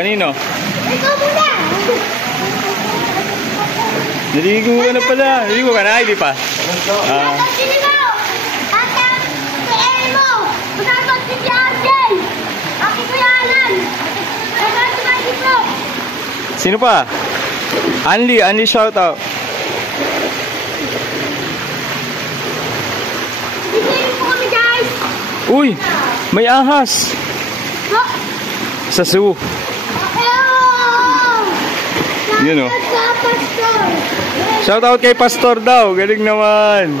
Kanino? Ikaw muna! Naligo ka na pala. Naligo ka na, hindi pa. Sino pa? Anli shout out. Uy, may ahas. Sa zoo. Yun o. Shout out kay Pastor daw. Galing naman.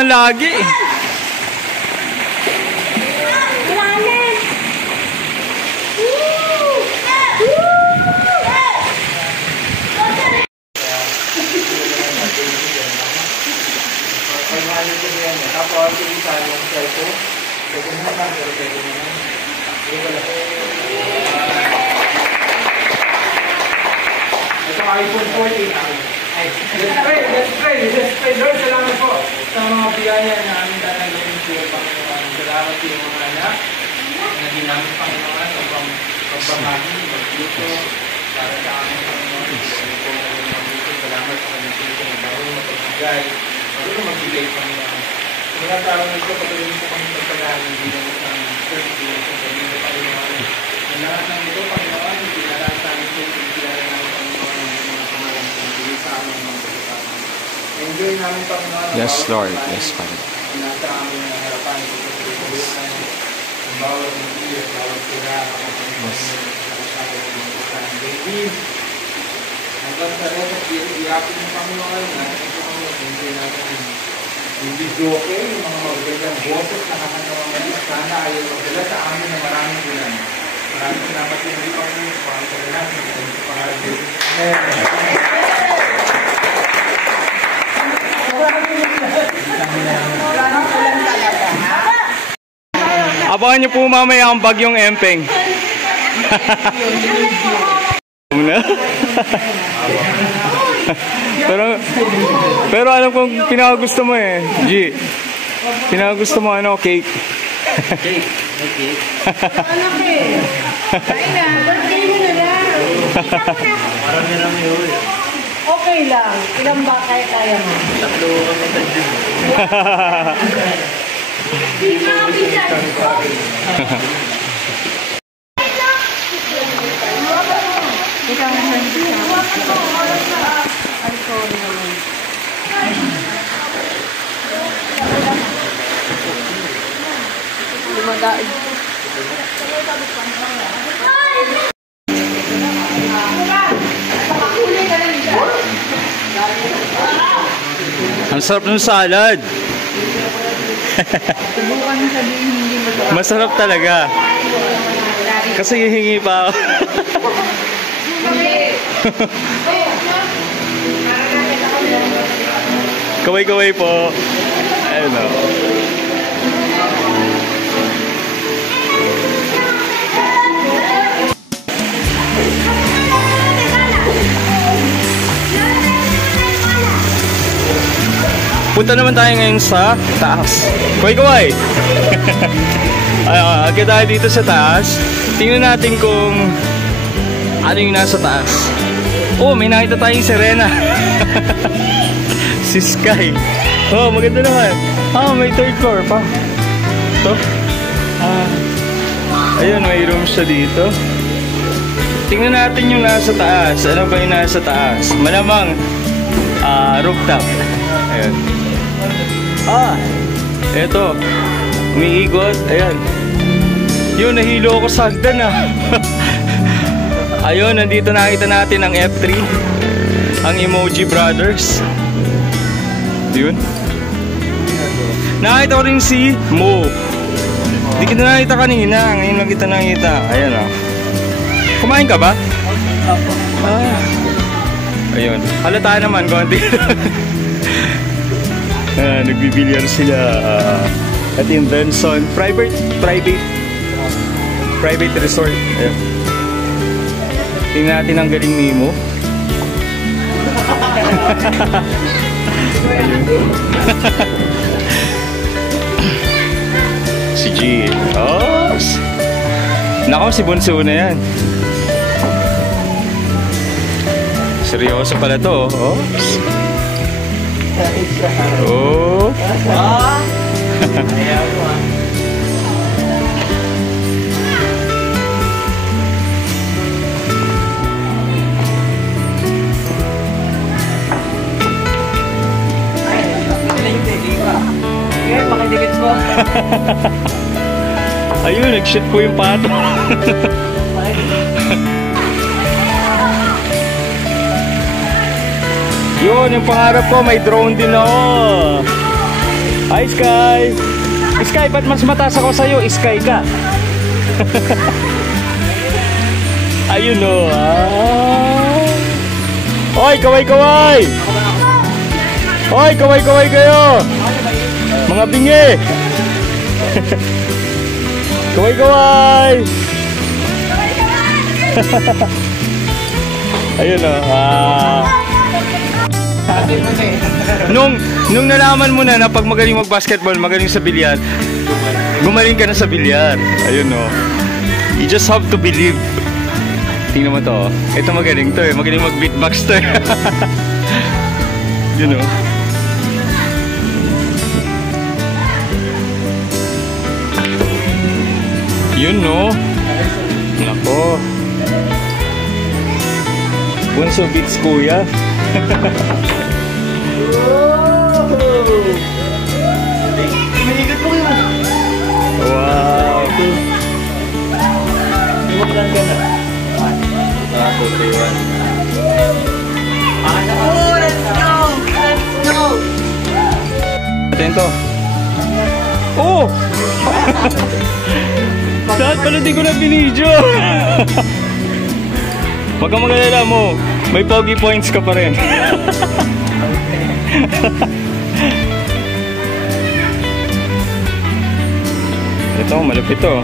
Lagi. iPhone 14. Let's pray. Lord, salamat po sa mga biyaya na aming dadalhin po, Panginoon. Salamat po yung mga anak na ginamit, Panginoon, sa pagbahagi, magluto, para sa aming Panginoon. Salamat sa kanyang puso na marunong magbigay, Panginoon. Sa mga tao nito, patuloy po kami pagpagaling bilang isang church, bilang isang pamilya, Panginoon. Ang lahat ng ito, Panginoon, pinalasan namin po, pinilala namin, Panginoon, ang mga pangalan sa aming mga pagkakataon. Enjoy namin, Panginoon. Yes, Lord. Yes, Father. Nasa aming harapan, ang bawat hindi, bawat sila, ang David, hanggang sa rin at iapin ng Panginoon, enjoy natin yung videoke, yung mga magagandang boses na kakanawaman, sana ayaw magdala sa amin na maraming bulan. Maraming salamat yung hindi Panginoon, maraming salamat yung pangalan din. Abangan niyo po mamaya ang bagyong Empeng. pero alam kong pinakagusto mo eh, G. Pinakagusto mo ano, cake. Cake? May cake? Anak eh. Kain na. Birthday mo na lang. Marami yun. Okay lang. Ilang ba kaya mo? Tatlo kami tayo. Ang sarap ng salad. Masarap talaga. Kasi hihingi pa ako. Kaway-kaway po. Ayun o. Punta naman tayo ngayon sa taas. Kaway-kaway! Agad tayo dito sa taas. Tingnan natin kung ano yung nasa taas. Oh, may nakita tayong sirena. Si Sky. Oh, maganda naman. May third floor pa. Ito. Ayun, may room siya dito. Tingnan natin yung nasa taas. Ano ba yung nasa taas? Malamang rooftop. Ayun. Eto. Umiikot. Ayan. Yun, nahilo ako sa hagdan Ayun, nandito nakita natin ang F3. Ang Emoji Brothers. Yun. Nakita ko rin si Mo. Hindi kita nakita kanina. Ngayon lang kita nakita. Ayan o. Kumain ka ba? Ayun. Halata naman, konti. Nagbibilyar sila at yung Benson private resort. Ayan. Tingnan natin ang galing ni Mo. Si G. Oh! Nako, si Bunso na yan. Seryoso pala to. Oh. Oh. Ayaw mo ah. Okay, pakidikit po. Ayun, nag-shit po yung pato. Yun, yung pangarap ko, may drone din ako. Hi, Sky! Sky, ba't mas mataas ako sa'yo? Sky ka. Ayun o. Oy, kaway-kaway! Oy, kaway-kaway kayo! Mga bingi! Kaway-kaway! Ayun o. Nung nalaman mo na pag magaling mag-basketball, magaling sa bilyar, gumaling ka na sa bilyar. Ayun o. You just have to believe. Tingnan mo to. Ito magaling to eh. Magaling mag-beatbox to eh. Yun o. Yun no. Nako. Bunso beats kuya. Manigat po kayo. Wow. Iwaglan ka na. Oh, let's go! Let's go! Atento. Oh! Saan pala di ko na binidyo? Huwag kang mag-alala mo. May pogi points ka pa rin. Ito, malupit to.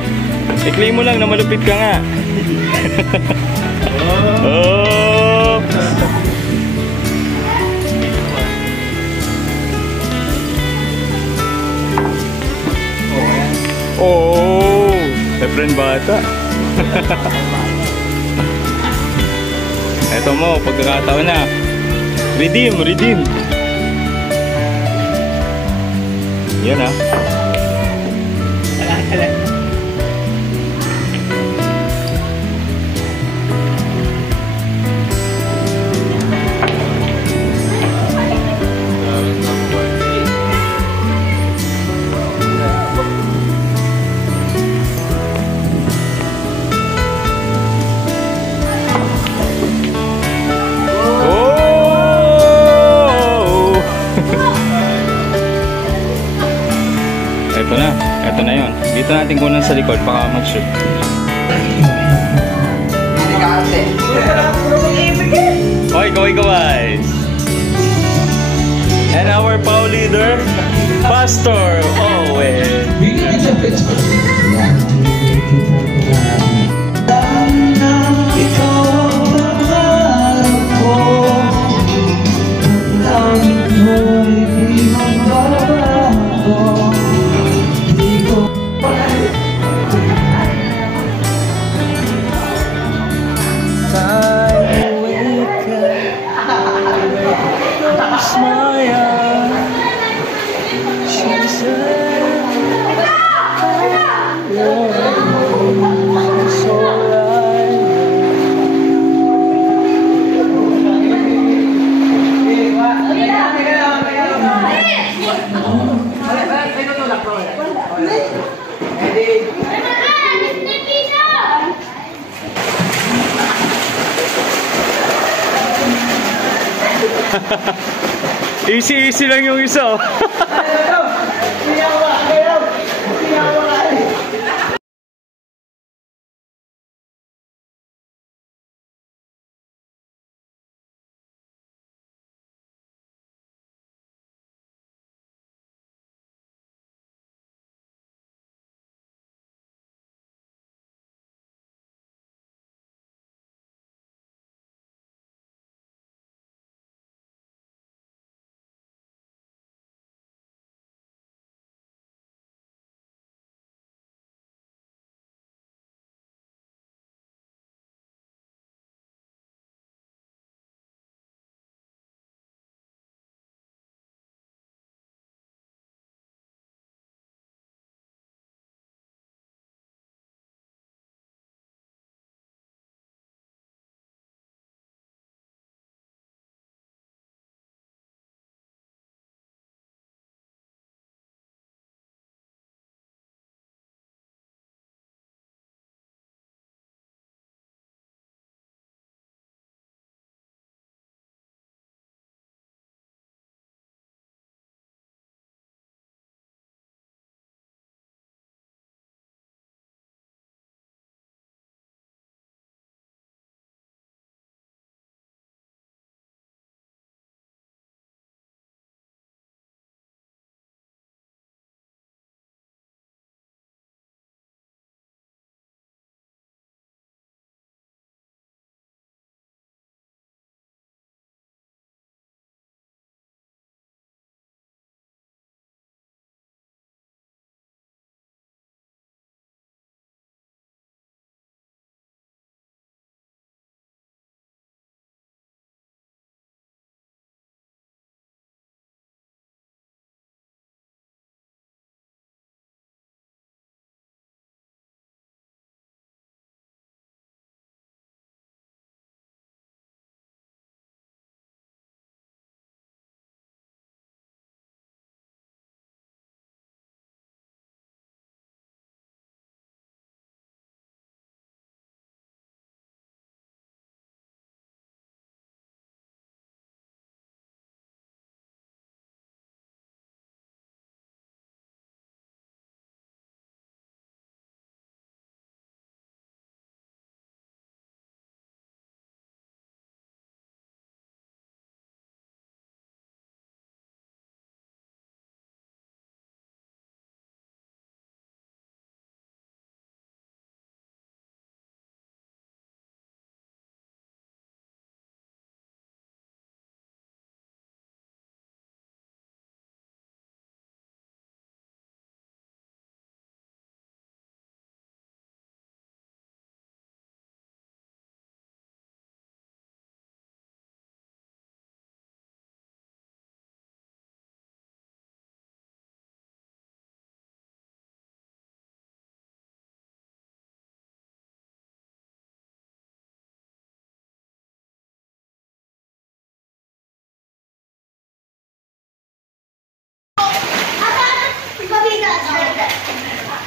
I-claim mo lang na malupit ka nga. Oh! Oh! Efren bata. Eto mo, pagkakataon na. Redeem, redeem. Yan ah. Ito na yun. Dito natin kunan sa likod baka mag-shoot. Hoy, kaway-kaway! And our PAW leader, Pastor Owen. Easy lang yung isa.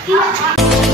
Eat.